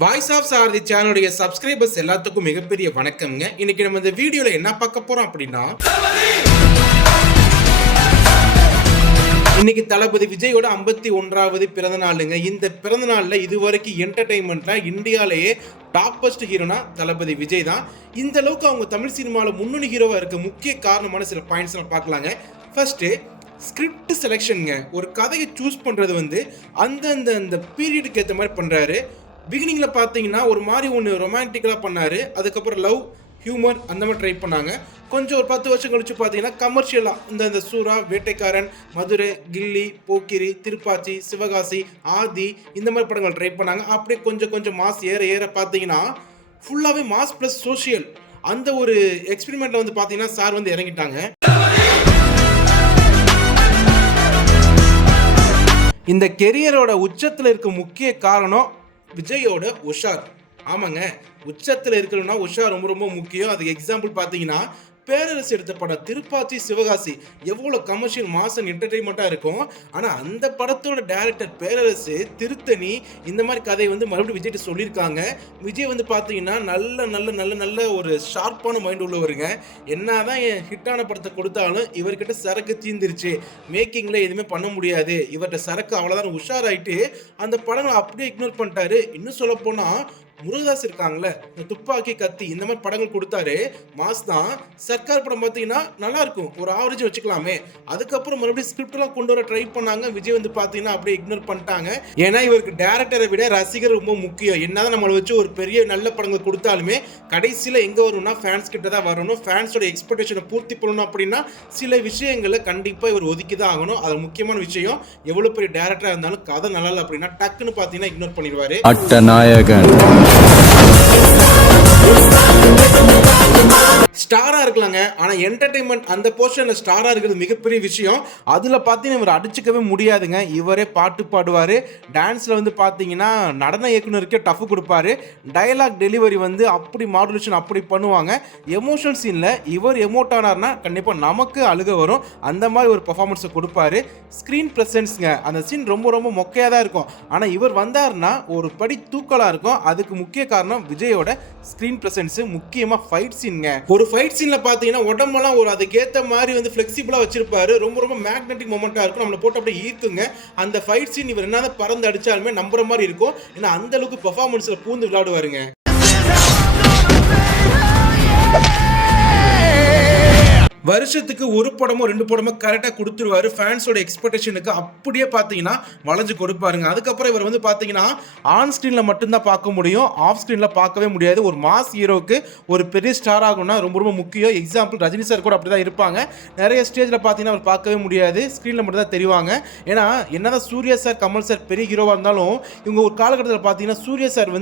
Voice of சாரதி சேனலுடைய subscribers எல்லாத்துக்கும் மிகப்பெரிய வணக்கம்ங்க. இன்னைக்கு நம்ம இந்த வீடியோல என்ன பார்க்க போறோம் அப்படின்னா, இன்னைக்கு தளபதி விஜயோட 51வது பிறந்த நாளுங்க. இந்த பிறந்த நாள்ல இதுவரைக்கும் என்டர்டைன்மெண்ட்ல இந்தியாலேயே டாப்பஸ்ட் ஹீரோனா தளபதி விஜய் தான். இந்த அளவுக்கு அவங்க தமிழ் சினிமாவில் முன்னணி ஹீரோவா இருக்க முக்கிய காரணமான சில பாயிண்ட்ஸ் பார்க்கலாங்க. ஃபர்ஸ்ட், ஸ்கிரிப்ட் செலெக்ஷனுங்க. ஒரு கதையை சூஸ் பண்றது அந்த பீரியடுக்கு ஏற்ற மாதிரி பண்றாரு. பிகினிங்கில் பார்த்தீங்கன்னா ஒரு மாதிரி ஒன்று ரொமான்டிக்கலாக பண்ணார். அதுக்கப்புறம் லவ், ஹியூமர் அந்த மாதிரி ட்ரை பண்ணாங்க. கொஞ்சம் ஒரு 10 வருஷம் கழிச்சு பார்த்தீங்கன்னா கமர்ஷியலாக இந்த சூரா, வேட்டைக்காரன், மதுரை, கில்லி, போக்கிரி, திருப்பாச்சி, சிவகாசி, ஆதி இந்த மாதிரி படங்கள் ட்ரை பண்ணாங்க. அப்படியே கொஞ்சம் மாஸ் ஏற பார்த்தீங்கன்னா ஃபுல்லாகவே மாஸ் ப்ளஸ் சோஷியல் அந்த ஒரு எக்ஸ்பெரிமெண்ட்டில் பார்த்தீங்கன்னா சார் இறங்கிட்டாங்க. இந்த கெரியரோட உச்சத்தில் இருக்க முக்கிய காரணம் விஜயோட உஷார். ஆமாங்க, உச்சத்தில் இருக்கணும்னா உஷார் ரொம்ப முக்கியம். அதுக்கு எக்ஸாம்பிள் பார்த்தீங்கன்னா பேரரசு எடுத்த படம் திருப்பாச்சி, சிவகாசி எவ்வளோ கமர்ஷியல் மாசன் என்டர்டெயின்மெண்ட்டாக இருக்கும். ஆனால் அந்த படத்தோட டைரக்டர் பேரரசு திருத்தணி இந்த மாதிரி கதையை மறுபடியும் விஜய்கிட்ட சொல்லியிருக்காங்க. விஜய் பார்த்தீங்கன்னா நல்ல ஒரு ஷார்ப்பான மைண்ட் உள்ளவருங்க. என்னதான் ஹிட்டான படத்தை கொடுத்தாலும் இவர்கிட்ட சரக்கு தீந்துருச்சு, மேக்கிங்கில் எதுவுமே பண்ண முடியாது, இவர்கிட்ட சரக்கு அவ்வளோதான் உஷாராயிட்டு அந்த படங்களை அப்படியே இக்னோர் பண்ணிட்டாரு. இன்னும் சொல்ல போனால் முருகதாஸ் இருக்காங்களே, இந்த துப்பாக்கி, கத்தி இந்த மாதிரி படங்கள் கொடுத்தாரு, மாஸ் தான். சர்க்கார் படம் பார்த்தீங்கன்னா நல்லா இருக்கும், ஒரு ஆவரேஜ் வச்சுக்கலாமே. அதுக்கப்புறம் மறுபடியும் ஸ்கிரிப்ட்லாம் கொண்டு வர ட்ரை பண்ணாங்க. விஜய் பார்த்தீங்கன்னா அப்படியே இக்னோர் பண்ணிட்டாங்க. ஏன்னா இவருக்கு டேரக்டரை விட ரசிகர் ரொம்ப முக்கியம். என்னதான் நம்மளை வச்சு ஒரு பெரிய நல்ல படங்கள் கொடுத்தாலுமே கடைசியில் எங்கே வரும்னா ஃபேன்ஸ் கிட்ட தான் வரணும். ஃபேன்ஸோட எக்ஸ்பெக்டேஷனை பூர்த்தி பண்ணணும் அப்படின்னா சில விஷயங்களை கண்டிப்பாக இவர் ஒதுக்கி தான் ஆகணும். அது முக்கியமான விஷயம். எவ்வளோ பெரிய டேரக்டராக இருந்தாலும் கதை நல்லா இல்லை அப்படின்னா டக்குன்னு பார்த்தீங்கன்னா இக்னோர் பண்ணிடுவாரு. ஸ்டாரா இருக்கலாங்க, ஆனா என்டர்டைன்மெண்ட் அந்த போர்ஷன்ல ஸ்டாரா இருக்கிறது மிகப்பெரிய விஷயம். அதுல பாத்தீங்கன்னா இவர் அடிச்சுக்கவே முடியாதுங்க. இவரே பாட்டு பாடுவாரு, டான்ஸ்ல பாத்தீங்கன்னா நடன இயக்குனருக்கே டஃப் கொடுப்பாரு. டயலாக் டெலிவரி அப்படி மாடுலேஷன் அப்படி பண்ணுவாங்க. எமோஷனல் சீன்ல இவர் எமோட் ஆனார்னா கண்டிப்பா நமக்கு அழுக வரும். அந்த மாதிரி ஒரு பெர்ஃபார்மன்ஸை கொடுப்பாரு. ஸ்கிரீன் பிரசன்ஸ்ங்க, அந்த சீன் ரொம்ப மொக்கையா தான் இருக்கும். ஆனா இவர் வந்தாருன்னா ஒரு படி தூக்கலா இருக்கும். அதுக்கு முக்கிய காரணம் விஜயோட ஸ்கிரீன் பிரசன்ஸ், முக்கியமா ஃபைட் சீன்ங்க. ஒரு ஃபைட் சீன்ல பாத்தீங்கன்னா உடம்பெல்லாம் ஒரு அதுக்கேற்ற மாதிரி ஃபிளெக்சிபிளா வச்சிருப்பாரு. ரொம்ப மேக்னெட்டிக் மொமெண்டா இருக்கும். நம்மளை போட்டு அப்படியே ஈர்க்குங்க. அந்த ஃபைட் சீன் இவர் என்னதான் பறந்து அடிச்சாலுமே நம்புற மாதிரி இருக்கும். ஏன்னா அந்த அளவுக்கு பெர்ஃபார்மன்ஸ்ல பூந்து விளையாடுவாருங்க. வருஷத்துக்கு ஒரு படமோ 2 படமோ கரெக்டாக கொடுத்துருவாரு. ஃபேன்ஸோட எக்ஸ்பெக்டேஷனுக்கு அப்படியே பார்த்தீங்கன்னா வளைஞ்சு கொடுப்பாருங்க. அதுக்கப்புறம் இவர் பார்த்தீங்கன்னா ஆன் ஸ்க்ரீனில் மட்டும்தான் பார்க்க முடியும், ஆஃப் ஸ்க்ரீனில் பார்க்கவே முடியாது. ஒரு மாஸ் ஹீரோவுக்கு ஒரு பெரிய ஸ்டார் ஆகும்னா ரொம்ப முக்கியம். எக்ஸாம்பிள் ரஜினி சார் கூட அப்படி தான் இருப்பாங்க. நிறைய ஸ்டேஜில் பார்த்தீங்கன்னா அவர் பார்க்கவே முடியாது, ஸ்க்ரீனில் மட்டும் தான் தெரிவாங்க. ஏன்னா என்னதான் சூர்யா சார், கமல் சார் பெரிய ஹீரோவாக இருந்தாலும் இவங்க ஒரு காலகட்டத்தில் பார்த்தீங்கன்னா சூர்யா சார்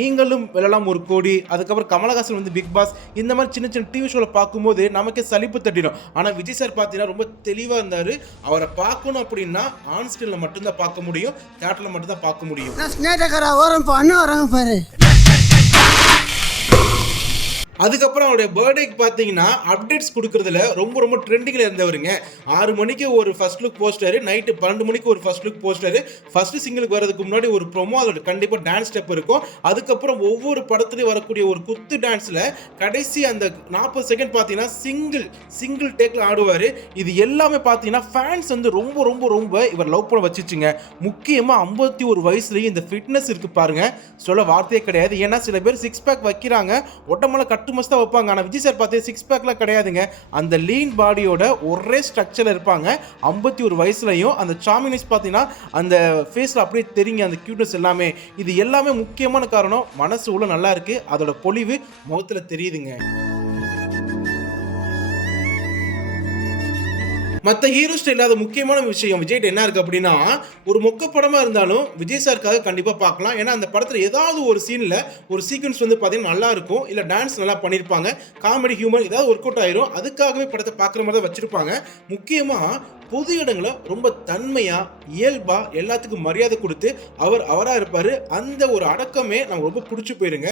நீங்களும் வெல்லலாம் ஒரு கோடி, அதுக்கப்புறம் கமலஹாசன் பிக் பாஸ் இந்த மாதிரி சின்ன டிவி ஷோவில் பார்க்கும்போது நமக்கே தட்டிடும். ஆனா விஜய் சார் பார்த்தீங்கன்னா ரொம்ப தெளிவா இருந்தாரு. அவரை பார்க்கணும் அப்படின்னா ஆன் ஸ்கிரீன்ல மட்டும்தான் பார்க்க முடியும், தியேட்டர்ல மட்டும் தான் பார்க்க முடியும். அதுக்கப்புறம் அவருடைய பர்த்டேக்கு பார்த்தீங்கன்னா அப்டேட்ஸ் கொடுக்குறதுல ரொம்ப ட்ரெண்டிங்கில் இருந்தவருங்க. 6 மணிக்கு ஒரு ஃபர்ஸ்ட் லுக் போஸ்டரு, நைட்டு 12 மணிக்கு ஒரு ஃபர்ஸ்ட் லுக் போஸ்டரு, ஃபர்ஸ்ட் சிங்கிளுக்கு வரதுக்கு முன்னாடி ஒரு ப்ரோமோ, அதோட கண்டிப்பாக டான்ஸ் ஸ்டெப் இருக்கும். அதுக்கப்புறம் ஒவ்வொரு படத்துலையும் வரக்கூடிய ஒரு குத்து டான்ஸில் கடைசி அந்த 40 செகண்ட் பார்த்தீங்கன்னா சிங்கிள் டேக்கில் ஆடுவார். இது எல்லாமே பார்த்தீங்கன்னா ஃபேன்ஸ் ரொம்ப இவர் லவ் பண்ண வச்சுச்சுங்க. முக்கியமாக 51 வயசுலேயும் இந்த ஃபிட்னஸ் இருக்கு பாருங்க, சொல்ல வார்த்தையே கிடையாது. ஏன்னா சில பேர் 6 பேக் வைக்கிறாங்க, ஒட்டமெல்லாம் மஸ்தா வைப்பாங்க. ஆனா விஜய் சார் பார்த்தே 6 பேக்லாம் கிடையாதுங்க. அந்த லீன் பாடியோட ஒரே ஸ்ட்ரக்சர்ல இருப்பாங்க. 51 வயசுலயும் அந்த சாமினஸ் பார்த்தீங்கன்னா அந்த ஃபேஸ்ல அப்படியே தெரியுங்க, அந்த கியூட்னஸ் எல்லாமே. இது எல்லாமே முக்கியமான காரணம் மனசு உள்ள நல்லா இருக்கு, அதோட பொலிவு முகத்துல தெரியுதுங்க. மற்ற ஹீரோஸ்ட் இல்லாத முக்கியமான விஷயம் விஜய்கிட்ட என்ன இருக்கு அப்படின்னா, ஒரு மொக்க படமா இருந்தாலும் விஜய் சாருக்காக கண்டிப்பா பார்க்கலாம். ஏன்னா அந்த படத்துல ஏதாவது ஒரு சீன்ல ஒரு சீக்வன்ஸ் பார்த்தீங்கன்னா நல்லா இருக்கும், இல்ல டான்ஸ் நல்லா பண்ணிருப்பாங்க, காமெடி ஹியூமர் ஏதாவது ஒர்க் அவுட் ஆயிரும். அதுக்காகவே படத்தை பார்க்குற மாதிரி தான் வச்சிருப்பாங்க. முக்கியமா பொது இடங்களை ரொம்ப தன்மையா இயல்பா எல்லாத்துக்கும் மரியாதை கொடுத்து அவரா இருப்பாரு. அந்த ஒரு அடக்கமே நமக்கு ரொம்ப பிடிச்சி போயிருங்க.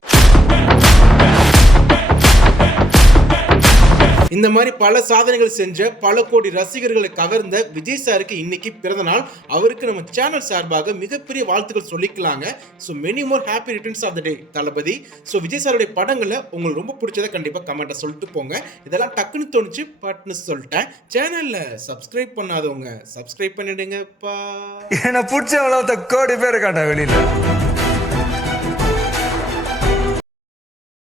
இந்த மாதிரி பல சாதனைகள் செஞ்ச பல கோடி ரசிகர்களை கவர்ந்த விஜய் சாருக்கு இன்னைக்கு பிறந்த நாள். அவருக்கு நம்ம சேனல் சார்பாக மிகப்பெரிய வாழ்த்துக்கள் சொல்லிக்கலாங்க. So many more happy returns of the day Thalapathy. So Vijay சாருடைய படங்களை உங்களுக்கு ரொம்ப பிடிச்சதை கண்டிப்பாக கமெண்ட்டை சொல்லிட்டு போங்க. இதெல்லாம் டக்குன்னு தோணுச்சு பட்னு சொல்லிட்டேன். சேனலில் சப்ஸ்கிரைப் பண்ணாதவங்க சப்ஸ்கிரைப் பண்ணிடுங்கப்பா. என்ன பிடிச்ச கோடி பேர் காட்ட வெளியில